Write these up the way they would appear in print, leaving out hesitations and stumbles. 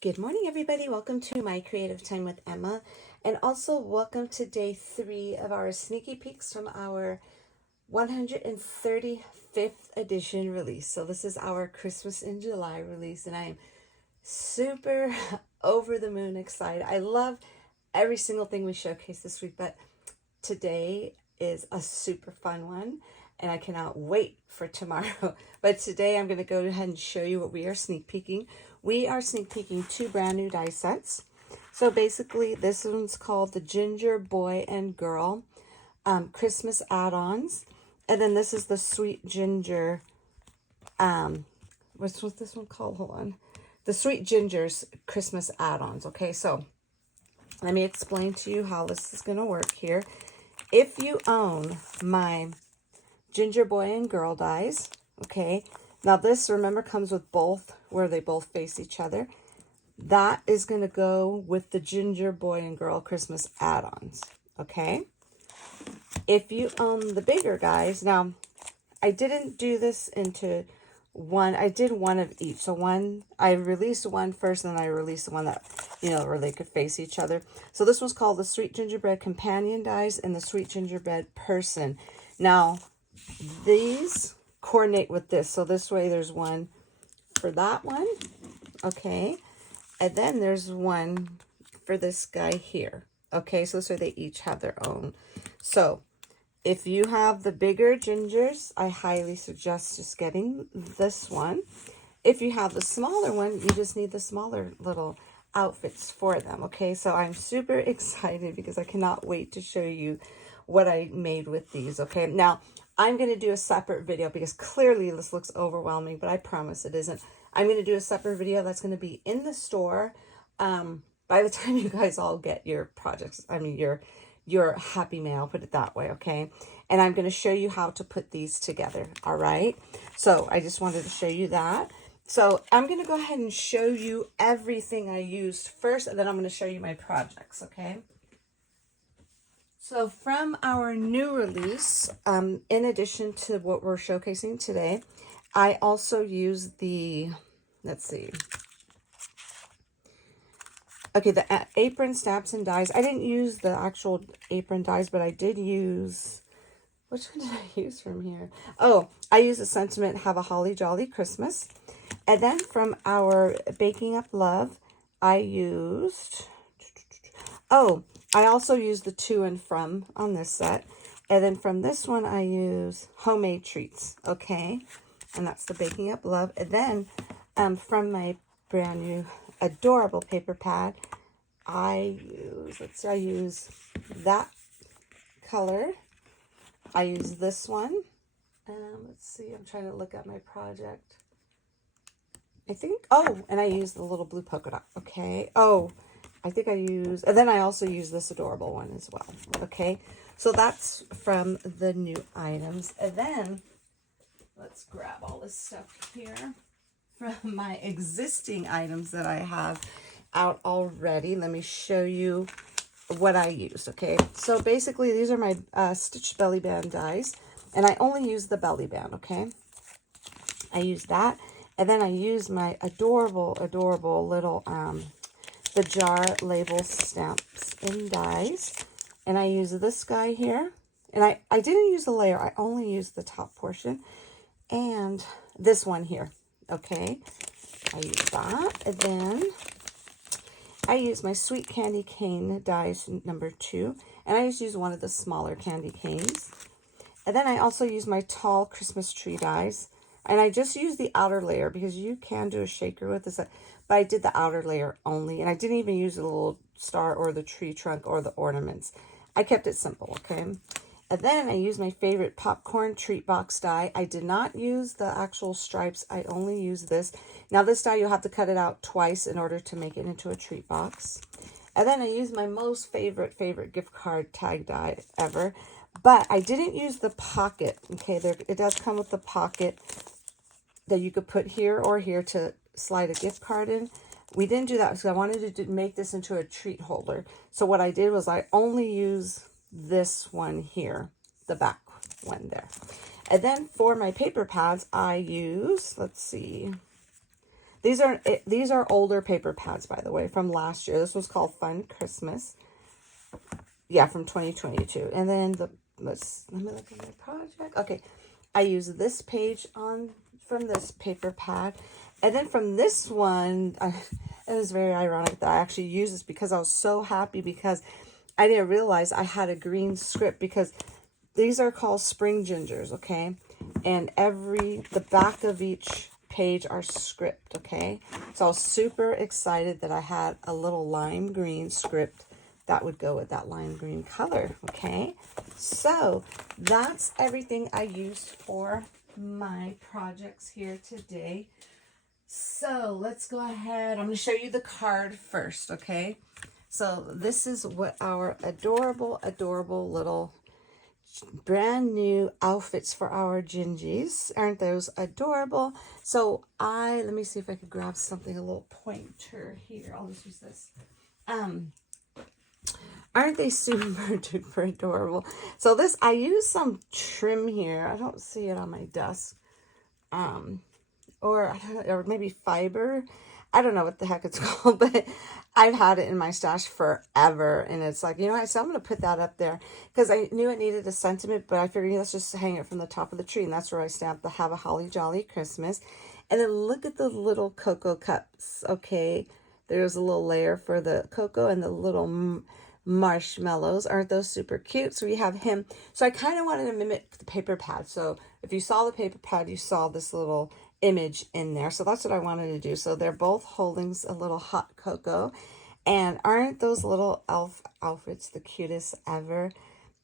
Good morning, everybody. Welcome to my Creative Time with Emma, and also welcome to day 3 of our sneaky peeks from our 135th edition release. So this is our Christmas in July release, and I'm super over the moon excited. I love every single thing we showcase this week, but today is a super fun one, and I cannot wait for tomorrow. But today I'm going to go ahead and show you what we are sneak peeking. We are sneak peeking 2 brand new die sets. So basically, this one's called the Ginger Boy and Girl Christmas add-ons. And then this is the Sweet Ginger, what's this one called? Hold on. The Sweet Ginger's Christmas add-ons. Okay, so let me explain to you how this is going to work here. If you own my Ginger Boy and Girl dies, okay, now this, remember, comes with both, where they both face each other. That is going to go with the Ginger Boy and Girl Christmas add-ons, okay? If you own the bigger guys, now, I didn't do this into one. I did one of each. So one, I released one first, and then I released the one that, where they could face each other. So this one's called the Sweet Gingerbread Companion Dies and the Sweet Gingerbread Person. Now, these coordinate with this. So this way there's one for that one, okay? And then there's one for this guy here, okay? So this way they each have their own. So if you have the bigger gingers, I highly suggest just getting this one. If you have the smaller one, you just need the smaller little outfits for them, okay? So I'm super excited because I cannot wait to show you what I made with these, okay? Now, I'm going to do a separate video because clearly this looks overwhelming, but I promise it isn't. I'm going to do a separate video that's going to be in the store by the time you guys all get your projects. I mean, your happy mail, put it that way, okay? And I'm going to show you how to put these together, all right? So I just wanted to show you that. So I'm going to go ahead and show you everything I used first, and then I'm going to show you my projects, okay? So from our new release, in addition to what we're showcasing today, I also used the, let's see, okay, the apron snaps and dies. I didn't use the actual apron dies, but I did use, which one did I use from here? Oh, I used the sentiment, have a holly jolly Christmas. And then from our Baking Up Love, I used, oh, I also used the to and from on this set. And then from this one, I use homemade treats, okay? And that's the Baking Up Love. And then from my brand new adorable paper pad, I use that color. I use this one. Let's see, I'm trying to look at my project. I think, oh, and I use the little blue polka dot, okay? Oh, I think I use, and then I also use this adorable one as well, okay? So that's from the new items. And then, let's grab all this stuff here from my existing items that I have out already. Let me show you what I used, okay? So basically, these are my stitched belly band dies, and I only use the belly band, okay? I use that, and then I use my adorable, adorable little the jar label stamps and dies, and I use this guy here, and I didn't use the layer, I only used the top portion, and this one here, okay? I use that, and then I use my Sweet Candy Cane dies number 2, and I just use one of the smaller candy canes. And then I also use my tall Christmas tree dies, and I just use the outer layer because you can do a shaker with this, but I did the outer layer only, and I didn't even use the little star or the tree trunk or the ornaments. I kept it simple, okay? And then I used my favorite popcorn treat box die. I did not use the actual stripes. I only used this. Now this die, you'll have to cut it out twice in order to make it into a treat box. And then I used my most favorite gift card tag die ever. But I didn't use the pocket, okay? It does come with the pocket that you could put here or here to slide a gift card in. We didn't do that because I wanted to make this into a treat holder. So what I did was I only use this one here, the back one there. And then for my paper pads, I use, let's see, These are older paper pads, by the way, from last year. This was called Fun Christmas. Yeah, from 2022. And then let me look at my project. Okay, I use this page from this paper pad. And then from this one, it was very ironic that I actually used this because I was so happy because I didn't realize I had a green script, because these are called spring gingers, okay? And the back of each page are script, okay? So I was super excited that I had a little lime green script that would go with that lime green color, okay? So that's everything I used for my projects here today. So let's go ahead. I'm going to show you the card first, okay? So this is what our adorable, adorable little brand new outfits for our gingies. Aren't those adorable? So let me see if I could grab something, a little pointer here. I'll just use this. Aren't they super duper adorable? So this, I use some trim here. I don't see it on my desk. Or I don't know, or maybe fiber. I don't know what the heck it's called, but I've had it in my stash forever. And it's like, you know what? So I'm going to put that up there because I knew it needed a sentiment, but I figured let's just hang it from the top of the tree. And that's where I stamped the Have a Holly Jolly Christmas. And then look at the little cocoa cups. Okay. There's a little layer for the cocoa and the little marshmallows. Aren't those super cute? So we have him. So I kind of wanted to mimic the paper pad. So if you saw the paper pad, you saw this little image in there. So that's what I wanted to do. So they're both holding a little hot cocoa. And aren't those little elf outfits the cutest ever?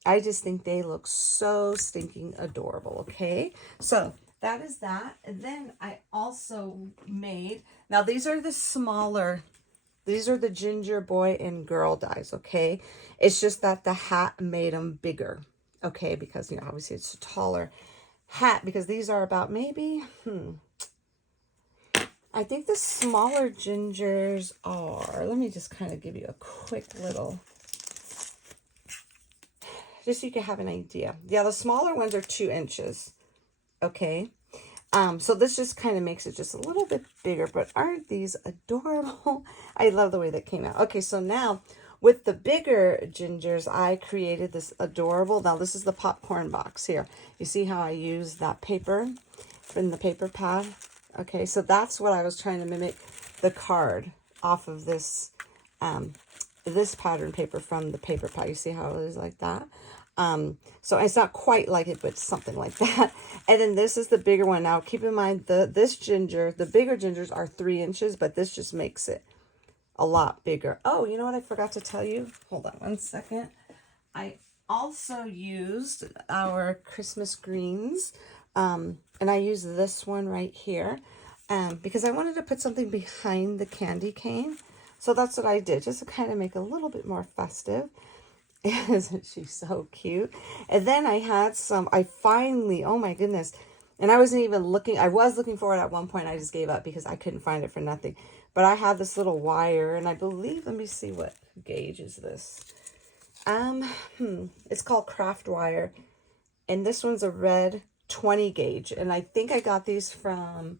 I just think they look so stinking adorable. Okay. So that is that. And then I also made, now these are the smaller, these are the ginger boy and girl dies. Okay. It's just that the hat made them bigger. Okay. Because, you know, obviously it's a taller hat, because these are about maybe, I think the smaller gingers are, let me just kind of give you a quick little, just so you can have an idea. Yeah, the smaller ones are 2 inches. Okay. So this just kind of makes it just a little bit bigger, but aren't these adorable? I love the way that came out. Okay, so now with the bigger gingers, I created this adorable, now this is the popcorn box here. You see how I use that paper in the paper pad? Okay, so that's what I was trying to mimic, the card off of this, this pattern paper from the paper pad. You see how it is like that? So it's not quite like it, but something like that. And then this is the bigger one. Now, keep in mind, this ginger, the bigger gingers are 3 inches, but this just makes it a lot bigger. Oh, you know what I forgot to tell you? Hold on one second. I also used our Christmas greens, and I used this one right here, because I wanted to put something behind the candy cane. So that's what I did, just to kind of make it a little bit more festive. Isn't she so cute? And then I had some, I finally, oh my goodness. And I wasn't even looking, I was looking for it at one point. I just gave up because I couldn't find it for nothing. But I had this little wire, and I believe, let me see, what gauge is this? It's called craft wire. And this one's a red 20 gauge. And I think I got these from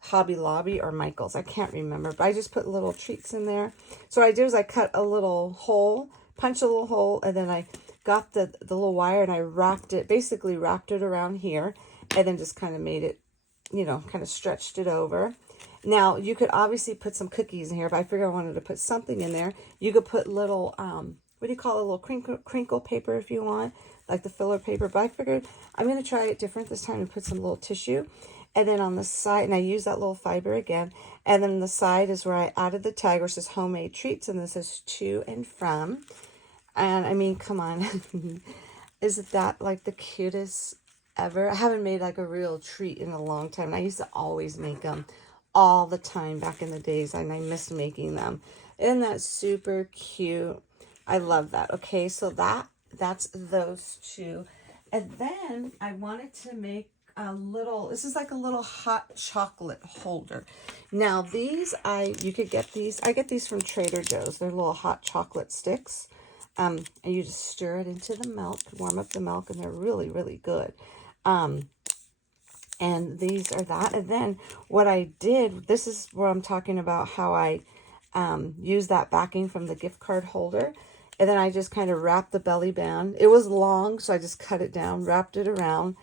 Hobby Lobby or Michael's. I can't remember. But I just put little treats in there. So what I did was I cut a little hole, punched a little hole, and then I got the little wire, and I wrapped it, basically wrapped it around here, and then just kind of made it, you know, kind of stretched it over. Now, you could obviously put some cookies in here, but I figured I wanted to put something in there. You could put little, what do you call it, a little crinkle paper if you want, like the filler paper. But I figured I'm going to try it different this time and put some little tissue. And then on the side, and I use that little fiber again. And then the side is where I added the tag, which is homemade treats. And this is to and from. And I mean, come on. Isn't that like the cutest ever? I haven't made like a real treat in a long time. And I used to always make them all the time back in the days, and I miss making them. Isn't that super cute? I love that. Okay, so that's those two. And then I wanted to make a little, this is like a little hot chocolate holder. Now these, you could get these, I get these from Trader Joe's. They're little hot chocolate sticks. And you just stir it into the milk, warm up the milk, and they're really, really good. And And these are that. And then what I did, this is where I'm talking about how I used that backing from the gift card holder. And then I just kind of wrapped the belly band. It was long, so I just cut it down, wrapped it around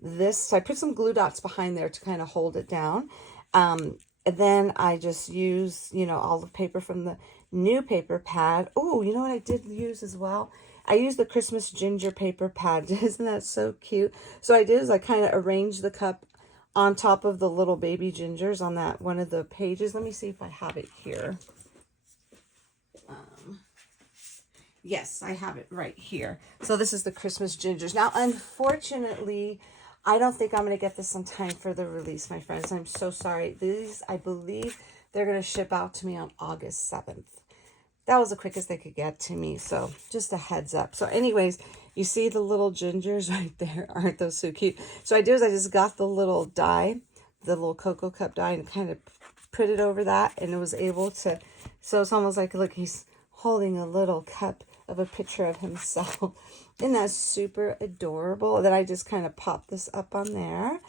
this. So I put some glue dots behind there to kind of hold it down. And then I just use, you know, all the paper from the new paper pad. Oh, you know what I did use as well? I used the Christmas ginger paper pad. Isn't that so cute? So I did is I kind of arranged the cup on top of the little baby gingers on that one of the pages. Let me see if I have it here. Yes, I have it right here. So this is the Christmas gingers. Now, unfortunately, I don't think I'm going to get this on time for the release, my friends. I'm so sorry. These, I believe, they're going to ship out to me on August 7th. That was the quickest they could get to me. So just a heads up. So anyways, you see the little gingers right there? Aren't those so cute? So I just got the little die, the little cocoa cup die, and kind of put it over that. And it was able to, so it's almost like, look, he's holding a little cup of a picture of himself. Isn't that super adorable? That I just kind of popped this up on there.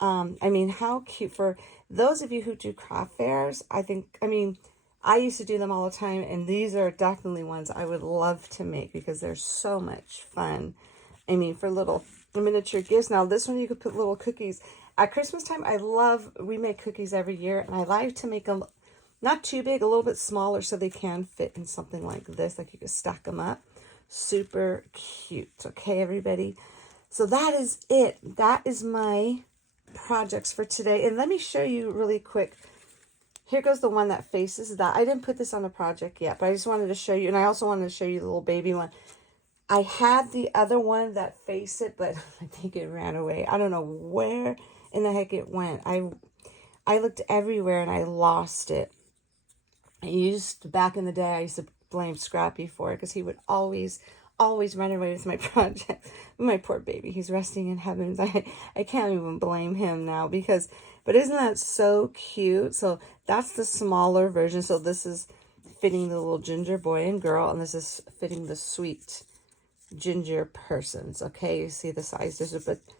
I mean, how cute. For those of you who do craft fairs, I used to do them all the time, and these are definitely ones I would love to make because they're so much fun. I mean, for little miniature gifts. Now, this one you could put little cookies. At Christmas time, we make cookies every year, and I like to make them not too big, a little bit smaller so they can fit in something like this, like you could stack them up. Super cute. Okay, everybody? So that is it. That is my projects for today. And let me show you really quick. Here goes the one that faces that. I didn't put this on a project yet, but I just wanted to show you. And I also wanted to show you the little baby one. I had the other one that faced it, but I think it ran away. I don't know where in the heck it went. I looked everywhere and I lost it. Back in the day, I used to blame Scrappy for it because he would always run away with my project. My poor baby, he's resting in heaven. I can't even blame him now but isn't that so cute? So that's the smaller version. So this is fitting the little ginger boy and girl, and this is fitting the sweet ginger persons. Okay, you see the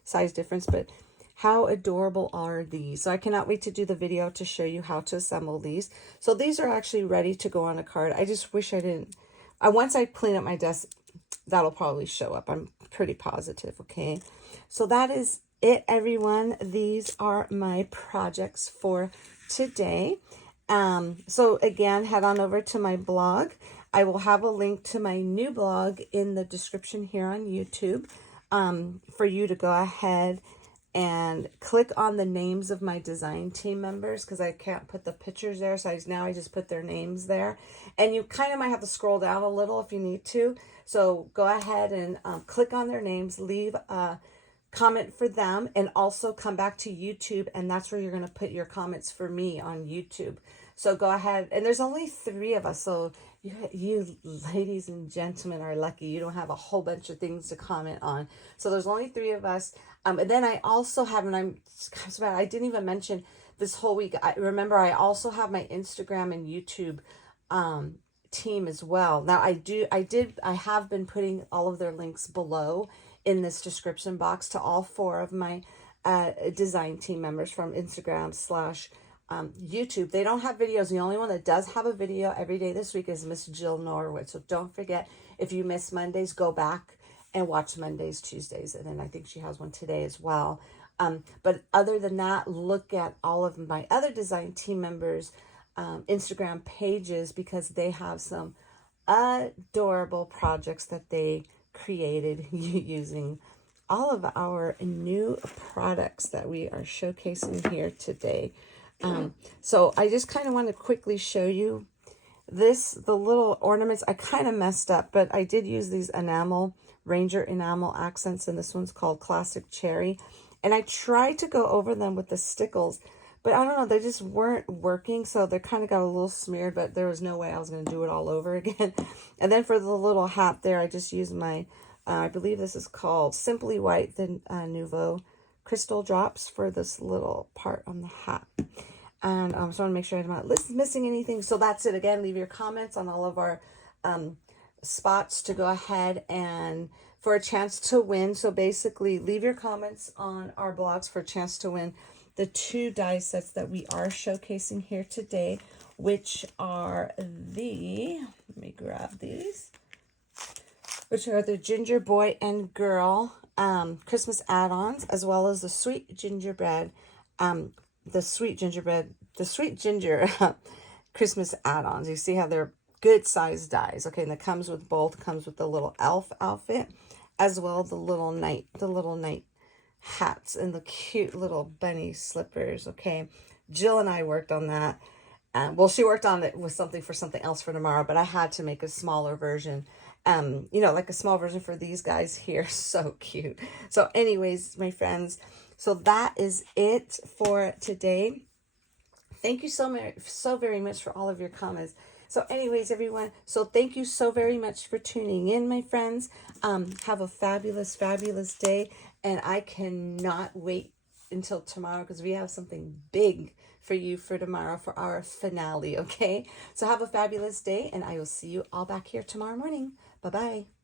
size difference, but how adorable are these? So I cannot wait to do the video to show you how to assemble these. So these are actually ready to go on a card. I just wish I didn't. Once I clean up my desk, that'll probably show up. I'm pretty positive, okay? So that is it, everyone. These are my projects for today. So again, head on over to my blog. I will have a link to my new blog in the description here on YouTube for you to go ahead and click on the names of my design team members because I can't put the pictures there. So now I just put their names there. And you kind of might have to scroll down a little if you need to. So go ahead and click on their names, leave a comment for them, and also come back to YouTube. And that's where you're going to put your comments for me on YouTube. So go ahead. And there's only 3 of us. So you ladies and gentlemen are lucky. You don't have a whole bunch of things to comment on. So there's only 3 of us. And then I also have, and I didn't even mention this whole week. I also have my Instagram and YouTube team as well. Now I have been putting all of their links below in this description box to all 4 of my design team members from Instagram / YouTube. They don't have videos. The only one that does have a video every day this week is Miss Jill Norwood. So don't forget, if you miss Mondays, go back and watch Mondays, Tuesdays, and then I think she has one today as well. But other than that, look at all of my other design team members' Instagram pages because they have some adorable projects that they created using all of our new products that we are showcasing here today. So I just kind of want to quickly show you the little ornaments. I kind of messed up, but I did use these Ranger enamel accents, and this one's called Classic Cherry. And I tried to go over them with the stickles, but I don't know, they just weren't working, so they kind of got a little smeared, but there was no way I was going to do it all over again. And then for the little hat there, I just used my, I believe this is called Simply White, the Nouveau Crystal Drops for this little part on the hat. And so I want to make sure I'm not missing anything. So that's it. Again, leave your comments on all of our spots to go ahead and for a chance to win. So basically, leave your comments on our blogs for a chance to win the 2 die sets that we are showcasing here today, which are let me grab these, which are the Ginger Boy and Girl Christmas add-ons, as well as the Sweet Gingerbread, the Sweet Ginger Christmas add-ons. You see how they're good size dies. Okay, and it comes with both. Comes with the little elf outfit, as well as the little night hats and the cute little bunny slippers. Okay, Jill and I worked on that. Well, she worked on it with something else for tomorrow, but I had to make a smaller version. You know, like a small version for these guys here. So cute. So anyways, my friends, so that is it for today. Thank you so very much for all of your comments. So anyways, everyone, so thank you so very much for tuning in, my friends. Have a fabulous, fabulous day. And I cannot wait until tomorrow because we have something big for you for tomorrow for our finale, okay? So have a fabulous day, and I will see you all back here tomorrow morning. Bye-bye.